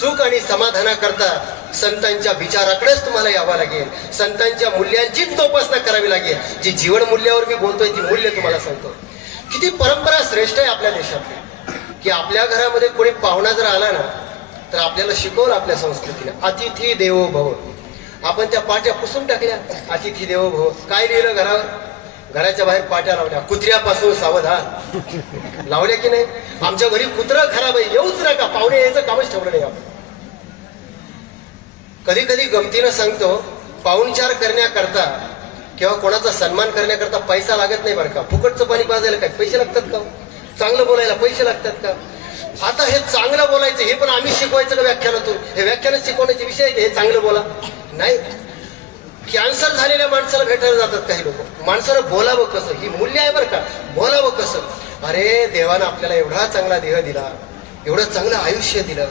सुख आणि समाधानाकरता संतांच्या विचाराकडेच तुम्हाला यावं लागेल. संतांच्या मूल्यांचीच जोपासना करावी लागेल. जी जीवन मूल्यावर मी बोलतोय ती मूल्य तुम्हाला सांगतो. किती परंपरा श्रेष्ठ आहे आपल्या देशातली. की आपल्या घरामध्ये कोणी पाहुणा जर आला ना तर आपल्याला शिकवलं आपल्या संस्कृतीने अतिथी देवो भव. आपण त्या पाट्या पुसून टाकल्या. अतिथी देवो भव. काय लिहिलं घरावर? घराच्या बाहेर पाट्या लावल्या. कुत्र्यापासून सावधान. लावल्या की नाही? आमच्या घरी कुत्रा खराब आहे. येऊच नका. पाहुणे यायचं कामच ठेवलं नाही आपण. कधी कधी गमतीनं सांगतो पाहुणचार करण्याकरता किंवा कोणाचा सन्मान करण्याकरता पैसा लागत नाही बरं का. फुकटचं पाणी पाजायला काय? पैसे लागतात का हो? चांगलं बोलायला पैसे लागतात का? आता हे चांगलं बोलायचं हे पण आम्ही शिकवायचं का व्याख्यानातून? हे व्याख्यान शिकवण्याचे विषय आहे हे चांगलं बोला. नाही. कॅन्सर झालेल्या माणसाला भेटायला जातात काही लोक. माणसाला बोलावं कसं? ही मूल्य आहे बरं का. बोलावं कसं? अरे देवानं आपल्याला एवढा चांगला देह दिला एवढं चांगलं आयुष्य दिलं.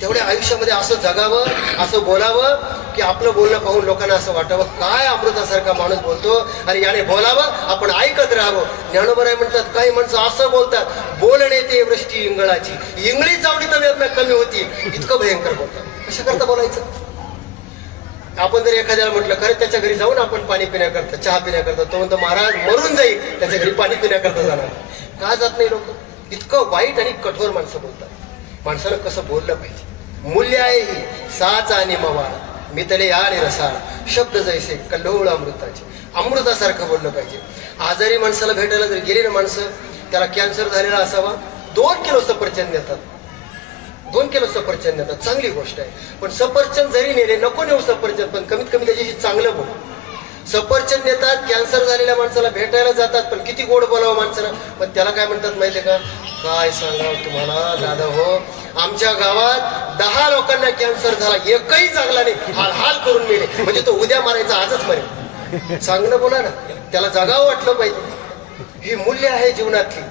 तेवढ्या आयुष्यामध्ये असं जगावं असं बोलावं की आपलं बोलणं पाहून लोकांना असं वाटावं काय अमृतासारखा माणूस बोलतो? आणि याने बोलावं आपण ऐकत राहावं. ज्ञानोबराय म्हणतात काही माणसं असं बोलतात बोलणे ते वृष्टी इंगळाची. इंगळी चावडी तर वेदना कमी होती. इतकं भयंकर बोलतात. कशा करता बोलायचं? आपण जर एखाद्याला म्हटलं खरं त्याच्या घरी जाऊन आपण पाणी पिण्याकरता चहा पिण्याकरता तो म्हणतो महाराज मरून जाईल त्याच्या घरी पाणी पिण्याकरता जाणार. का जात नाही लोक? इतकं वाईट आणि कठोर माणसं बोलतात. माणसानं कसं बोललं पाहिजे? मूल्य आहे ही. साच आणि मवाळ मितले आणि रसाळ. शब्द जैसे कल्लोळ अमृताचे. अमृतासारखं बोललं पाहिजे. आजारी माणसाला भेटायला जर गेली ना माणसं त्याला कॅन्सर झालेला असावा. दोन किलो सफरचंद देतात. दोन किलो सफरचंद देतात चांगली गोष्ट आहे. पण सफरचंद जरी नेले नको नेऊ सफरचंद पण कमीत कमी त्याच्याशी चांगलं बोल. सफरचंद देतात कॅन्सर झालेल्या माणसाला भेटायला जातात पण किती गोड बोलावं माणसानं पण त्याला काय म्हणतात माहितीये का? काय सांगावं तुम्हाला? दादा हो. आमच्या गावात दहा लोकांना कॅन्सर झाला. एकही चांगला नाही. हाल हाल करून मिळेल म्हणजे तो उद्या मारायचा आजच मरेल. चांगलं बोला ना. त्याला जगावं वाटलं पाहिजे. ही मूल्य आहे जीवनातली.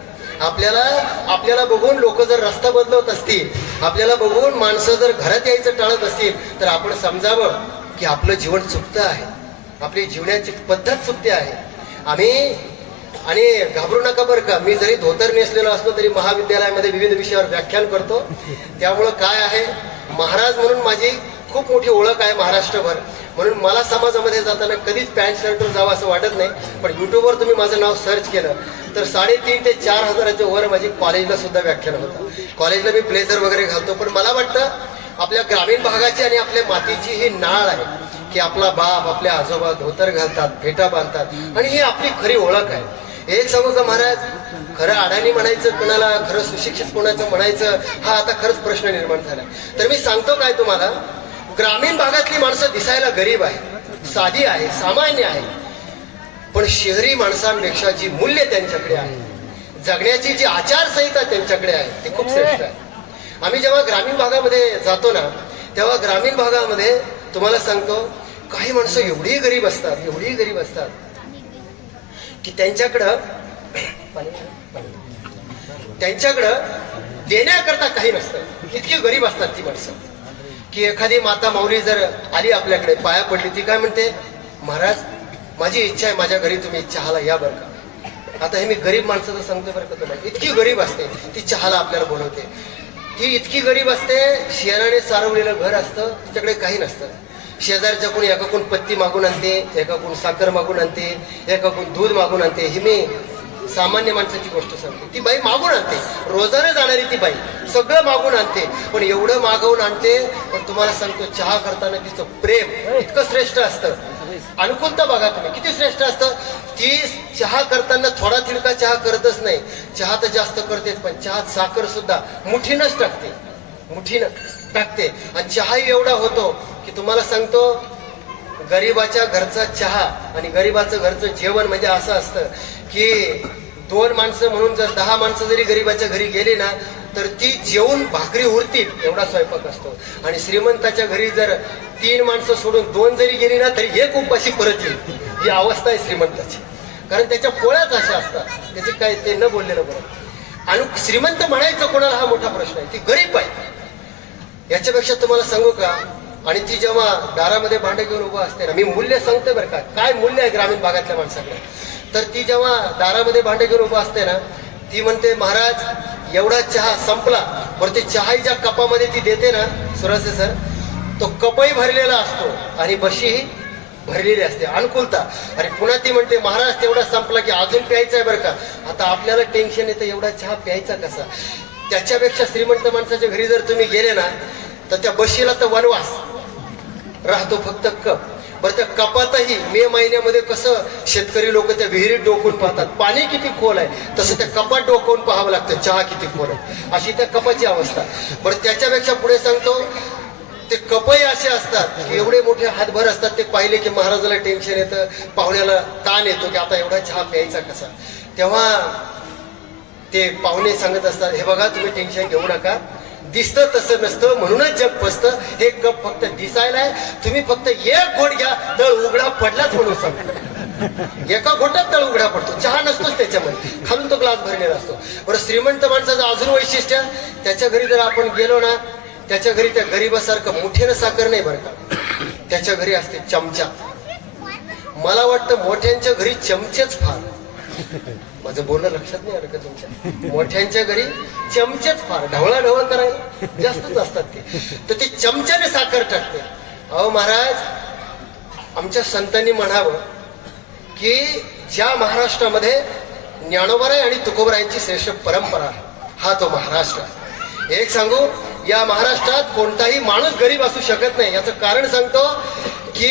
आपल्याला आपल्याला बघून लोक जर रस्ता बदलवत असतील आपल्याला बघून माणसं जर घरात यायचं टाळत असतील तर आपण समजावं की आपलं जीवन चुकतं आहे. आपली जीवनाची पद्धत चुकते आहे. आम्ही आणि घाबरू नका बरं का. मी जरी धोतर नेसलेलो असलो तरी महाविद्यालयामध्ये विविध विषयावर व्याख्यान करतो. त्यामुळं काय आहे? महाराज म्हणून माझी खूप मोठी ओळख आहे महाराष्ट्रभर. म्हणून मला समाजामध्ये जाताना कधीच पॅन्ट शर्टवर जावं असं वाटत नाही पण युट्यूबवर तुम्ही माझं नाव सर्च केलं तर साडेतीन ते चार हजाराच्या वर माझी कॉलेजला सुद्धा व्याख्यान होतं कॉलेजला मी ब्लेझर वगैरे घालतो पण मला वाटतं आपल्या ग्रामीण भागाची आणि आपल्या मातीची ही नाळ आहे की आपला बाप आपल्या आजोबा धोतर घालतात फेटा बांधतात आणि ही आपली खरी ओळख आहे. एक सांगू महाराज खरं अडाणी म्हणायचं कोणाला खरं सुशिक्षित कोणाचं म्हणायचं हा आता खरंच प्रश्न निर्माण झाला तर मी सांगतो काय तुम्हाला ग्रामीण भागातली माणसं दिसायला गरीब आहे साधी आहे सामान्य आहे पण शहरी माणसांपेक्षा जी मूल्य त्यांच्याकडे आहे जगण्याची जी आचारसंहिता त्यांच्याकडे आहे ती खूप श्रेष्ठ आहे. आम्ही जेव्हा ग्रामीण भागामध्ये जातो ना तेव्हा ग्रामीण भागामध्ये तुम्हाला सांगतो काही माणसं एवढी गरीब असतात एवढी गरीब असतात की त्यांच्याकडं त्यांच्याकडं देण्याकरता काही नसतं. इतकी गरीब असतात ती माणसं. की एखादी माता माऊली जर आली आपल्याकडे पाया पडली ती काय म्हणते? महाराज माझी इच्छा आहे माझ्या घरी तुम्ही चहाला या बरं का. आता हे मी गरीब माणसाचं सांगतो बरं का तुम्हाला इतकी गरीब असते ती चहाला आपल्याला बोलवते. ती इतकी गरीब असते शेणाने सारवलेलं घर असतं तिच्याकडे काही नसतं. शेजारच्या कोणी एका कोण पत्ती मागून आणते एका कोण साखर मागून आणते एका कोण दूध मागून आणते ही मी सामान्य माणसाची गोष्ट सांगते. ती बाई मागून आणते. रोजानं जाणारी ती बाई. सगळं मागून आणते. पण एवढं मागवून आणते पण तुम्हाला सांगतो चहा करताना तिचं प्रेम इतकं श्रेष्ठ असतं. अनुकूलता बघा तुम्ही किती श्रेष्ठ असतं. ती चहा करताना थोडा तिडका चहा करतच नाही. चहा तर जास्त करतेच पण चहात साखर सुद्धा मुठीनच टाकते. मुठीनं टाकते. आणि चहाही एवढा होतो की तुम्हाला सांगतो गरीबाच्या घरचा चहा आणि गरीबाचं घरचं जेवण म्हणजे असं असतं की दोन माणसं म्हणून जर दहा माणसं जरी गरीबाच्या घरी गेली ना तर ती जेवून भाकरी उरतील एवढा स्वयंपाक असतो. आणि श्रीमंताच्या घरी जर तीन माणसं सोडून दोन जरी गेली ना तरी एक उपाशी परत येईल. ही अवस्था आहे श्रीमंताची. कारण त्याच्या पोळ्याच अशा असतात त्याचे काय ते न बोललेलं बरं. आणि श्रीमंत म्हणायचं कोणाला हा मोठा प्रश्न आहे? ती गरीब आहे याच्यापेक्षा तुम्हाला सांगू का आणि ती जेव्हा दारामध्ये भांडे घेऊन उभं असते ना मी मूल्य सांगते बरं का काय मूल्य आहे ग्रामीण भागातल्या माणसाकडे? तर ती जेव्हा दारामध्ये भांडे घेऊन उभं असते ना ती म्हणते महाराज एवढा चहा संपला. बरं ते चहाही ज्या कपामध्ये ती देते ना सुरसे सर तो कपही भरलेला असतो आणि बशीही भरलेली असते अनुकूलता. आणि पुन्हा ती म्हणते महाराज तेवढा संपला की अजून प्यायचा आहे बरं का? आता आपल्याला टेन्शन येतं एवढा चहा प्यायचा कसा? त्याच्यापेक्षा श्रीमंत माणसाच्या घरी जर तुम्ही गेले ना तर त्या बशीला तर वनवास. राहतो फक्त कप. बरं त्या कपातही मे महिन्यामध्ये कसं शेतकरी लोक त्या विहिरीत डोकून पाहतात. पाणी किती खोल आहे तसं त्या कपात डोकवून पाहावं लागतं चहा किती खोल आहे. अशी त्या कपाची अवस्था. बरं त्याच्यापेक्षा पुढे सांगतो ते कपही असे असतात की एवढे मोठे हातभर असतात ते पाहिले की महाराजाला टेन्शन येतं पाहुण्याला ताण येतो की आता एवढा चहा प्यायचा कसा. तेव्हा ते पाहुणे सांगत असतात हे बघा तुम्ही टेन्शन घेऊ नका दिसतं तसं नसतं. म्हणूनच जग फसतं. हे कप फक्त दिसायला आहे. तुम्ही फक्त एक घोट घ्या तळ उघडा पडलाच म्हणून सांगतो. एका घोटात तळ उघडा पडतो. चहा नसतोच त्याच्यामध्ये. खालून तो ग्लास भरलेला असतो. बरं श्रीमंत माणसाचं अजून वैशिष्ट्य त्याच्या घरी जर आपण गेलो ना त्याच्या घरी त्या गरीबासारखं मुठीनं साखर नाही बरं का? त्याच्या घरी असते चमचा. मला वाटतं मोठ्यांच्या घरी चमचेच फार. माझं बोलणं लक्षात नाही आलं का तुमच्या? मोठ्यांच्या घरी चमचेच फार ढवळा ढवळ करायला जास्तच असतात ते. तर ते चमच्याने साखर टाकते. अहो महाराज आमच्या संतांनी म्हणावं की ज्या महाराष्ट्रामध्ये ज्ञानोबराय आणि तुकोबरायांची श्रेष्ठ परंपरा हा तो महाराष्ट्र एक सांगू या महाराष्ट्रात कोणताही माणूस गरीब असू शकत नाही. याचं कारण सांगतो की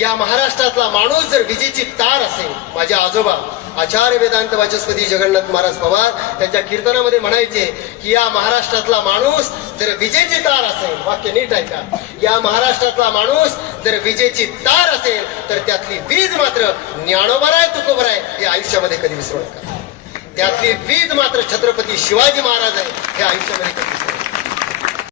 या महाराष्ट्रातला माणूस जर विजेची तार असेल माझे आजोबा आचार्य वेदांत वाचस्पती जगन्नाथ महाराज पवार त्यांच्या कीर्तनामध्ये म्हणायचे की या महाराष्ट्रातला माणूस जर विजेची तार असेल वाक्य नीट आहे का? या महाराष्ट्रातला माणूस जर विजेची तार असेल तर त्यातली वीज मात्र ज्ञानोबर आहे तुकोबर आहे हे आयुष्यामध्ये कधी विसरू नका. त्यातली वीज मात्र छत्रपती शिवाजी महाराज आहे हे आयुष्यामध्ये कधी